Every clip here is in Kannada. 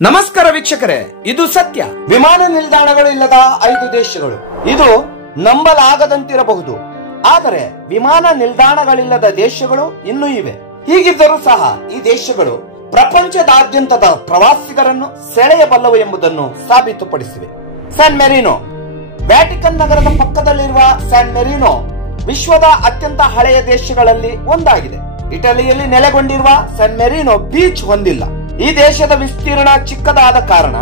ನಮಸ್ಕಾರ ವೀಕ್ಷಕರೇ, ಇದು ಸತ್ಯ. ವಿಮಾನ ನಿಲ್ದಾಣಗಳು ಇಲ್ಲದ 5 ದೇಶಗಳು. ಇದು ನಂಬಲಾಗದಂತಿರಬಹುದು, ಆದರೆ ವಿಮಾನ ನಿಲ್ದಾಣಗಳಿಲ್ಲದ ದೇಶಗಳು ಇನ್ನೂ ಇವೆ. ಹೀಗಿದ್ದರೂ ಸಹ ಈ ದೇಶಗಳು ಪ್ರಪಂಚದಾದ್ಯಂತದ ಪ್ರವಾಸಿಗರನ್ನು ಸೆಳೆಯಬಲ್ಲವು ಎಂಬುದನ್ನು ಸಾಬೀತುಪಡಿಸಿವೆ. San Merino. ವ್ಯಾಟಿಕನ್ ನಗರದ ಪಕ್ಕದಲ್ಲಿರುವ ಸ್ಯಾನ್ ಮೆರಿನೋ ವಿಶ್ವದ ಅತ್ಯಂತ ಹಳೆಯ ದೇಶಗಳಲ್ಲಿ ಒಂದಾಗಿದೆ. ಇಟಲಿಯಲ್ಲಿ ನೆಲೆಗೊಂಡಿರುವ ಸ್ಯಾನ್ ಮೆರಿನೋ ಬೀಚ್ ಹೊಂದಿಲ್ಲ. ಈ ದೇಶದ ವಿಸ್ತೀರ್ಣ ಚಿಕ್ಕದಾದ ಕಾರಣ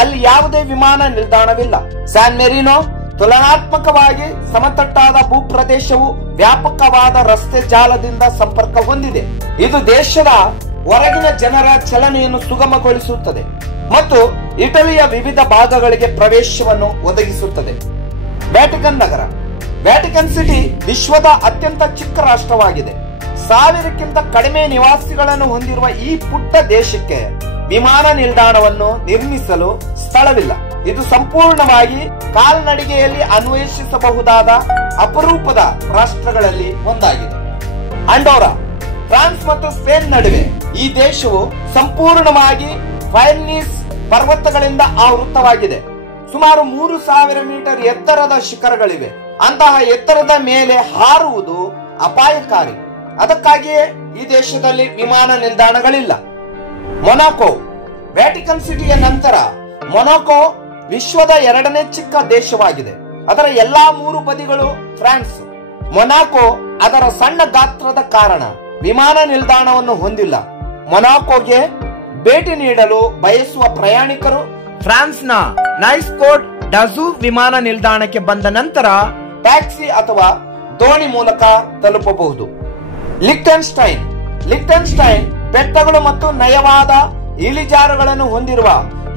ಅಲ್ಲಿ ಯಾವುದೇ ವಿಮಾನ ನಿಲ್ದಾಣವಿಲ್ಲ. ಸ್ಯಾನ್ ಮೆರಿನೋ ತುಲನಾತ್ಮಕವಾಗಿ ಸಮತಟ್ಟಾದ ಭೂಪ್ರದೇಶವು ವ್ಯಾಪಕವಾದ ರಸ್ತೆ ಜಾಲದಿಂದ ಸಂಪರ್ಕ ಹೊಂದಿದೆ. ಇದು ದೇಶದ ಹೊರಗಿನ ಜನರ ಚಲನೆಯನ್ನು ಸುಗಮಗೊಳಿಸುತ್ತದೆ ಮತ್ತು ಇಟಲಿಯ ವಿವಿಧ ಭಾಗಗಳಿಗೆ ಪ್ರವೇಶವನ್ನು ಒದಗಿಸುತ್ತದೆ. ವ್ಯಾಟಿಕನ್ ನಗರ. ವ್ಯಾಟಿಕನ್ ಸಿಟಿ ವಿಶ್ವದ ಅತ್ಯಂತ ಚಿಕ್ಕ ರಾಷ್ಟ್ರವಾಗಿದೆ. 1000ಕ್ಕಿಂತ ಕಡಿಮೆ ನಿವಾಸಿಗಳನ್ನು ಹೊಂದಿರುವ ಈ ಪುಟ್ಟ ದೇಶಕ್ಕೆ ವಿಮಾನ ನಿಲ್ದಾಣವನ್ನು ನಿರ್ಮಿಸಲು ಸ್ಥಳವಿಲ್ಲ. ಇದು ಸಂಪೂರ್ಣವಾಗಿ ಕಾಲ್ನಡಿಗೆಯಲ್ಲಿ ಅನ್ವೇಷಿಸಬಹುದಾದ ಅಪರೂಪದ ರಾಷ್ಟ್ರಗಳಲ್ಲಿ ಒಂದಾಗಿದೆ. ಅಂಡೋರಾ. ಫ್ರಾನ್ಸ್ ಮತ್ತು ಸ್ಪೇನ್ ನಡುವೆ ಈ ದೇಶವು ಸಂಪೂರ್ಣವಾಗಿ ಫೈರ್ನೀಸ್ ಪರ್ವತಗಳಿಂದ ಆವೃತವಾಗಿದೆ. ಸುಮಾರು 3000 ಮೀಟರ್ ಎತ್ತರದ ಶಿಖರಗಳಿವೆ. ಅಂತಹ ಎತ್ತರದ ಮೇಲೆ ಹಾರುವುದು ಅಪಾಯಕಾರಿ. ಅದಕ್ಕಾಗಿಯೇ ಈ ದೇಶದಲ್ಲಿ ವಿಮಾನ ನಿಲ್ದಾಣಗಳಿಲ್ಲ. ಮೊನಾಕೋ. ವ್ಯಾಟಿಕನ್ ಸಿಟಿಯ ನಂತರ ಮೊನಾಕೋ ವಿಶ್ವದ 2ನೇ ಚಿಕ್ಕ ದೇಶವಾಗಿದೆ. ಅದರ ಎಲ್ಲಾ 3 ಬದಿಗಳು ಫ್ರಾನ್ಸ್. ಮೊನಾಕೋ ಅದರ ಸಣ್ಣ ಗಾತ್ರದ ಕಾರಣ ವಿಮಾನ ನಿಲ್ದಾಣವನ್ನು ಹೊಂದಿಲ್ಲ. ಮೊನಾಕೋಗೆ ಭೇಟಿ ನೀಡಲು ಬಯಸುವ ಪ್ರಯಾಣಿಕರು ಫ್ರಾನ್ಸ್ನ ನೈಸ್-ಕೋಟ್ ಡಜೂರ್ ವಿಮಾನ ನಿಲ್ದಾಣಕ್ಕೆ ಬಂದ ನಂತರ ಟ್ಯಾಕ್ಸಿ ಅಥವಾ ದೋಣಿ ಮೂಲಕ ತಲುಪಬಹುದು. ಲಿಕ್ಟೆನ್ಸ್ಟೈನ್. ಲಿಕ್ಟೆನ್ಸ್ಟೈನ್ ಬೆಟ್ಟಗಳು ಮತ್ತು ನಯವಾದ ಇಳಿಜಾರುಗಳನ್ನು ಹೊಂದಿರುವ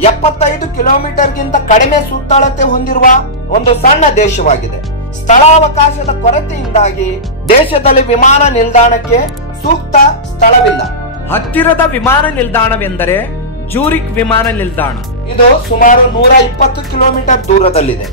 75 ಕಿಲೋಮೀಟರ್ಗಿಂತ ಕಡಿಮೆ ಸುತ್ತಳತೆ ಹೊಂದಿರುವ ಒಂದು ಸಣ್ಣ ದೇಶವಾಗಿದೆ. ಸ್ಥಳಾವಕಾಶದ ಕೊರತೆಯಿಂದಾಗಿ ದೇಶದಲ್ಲಿ ವಿಮಾನ ನಿಲ್ದಾಣಕ್ಕೆ ಸೂಕ್ತ ಸ್ಥಳವಿಲ್ಲ. ಹತ್ತಿರದ ವಿಮಾನ ನಿಲ್ದಾಣವೆಂದರೆ ಜೂರಿಕ್ ವಿಮಾನ ನಿಲ್ದಾಣ. ಇದು ಸುಮಾರು 120 ಕಿಲೋಮೀಟರ್ ದೂರದಲ್ಲಿದೆ.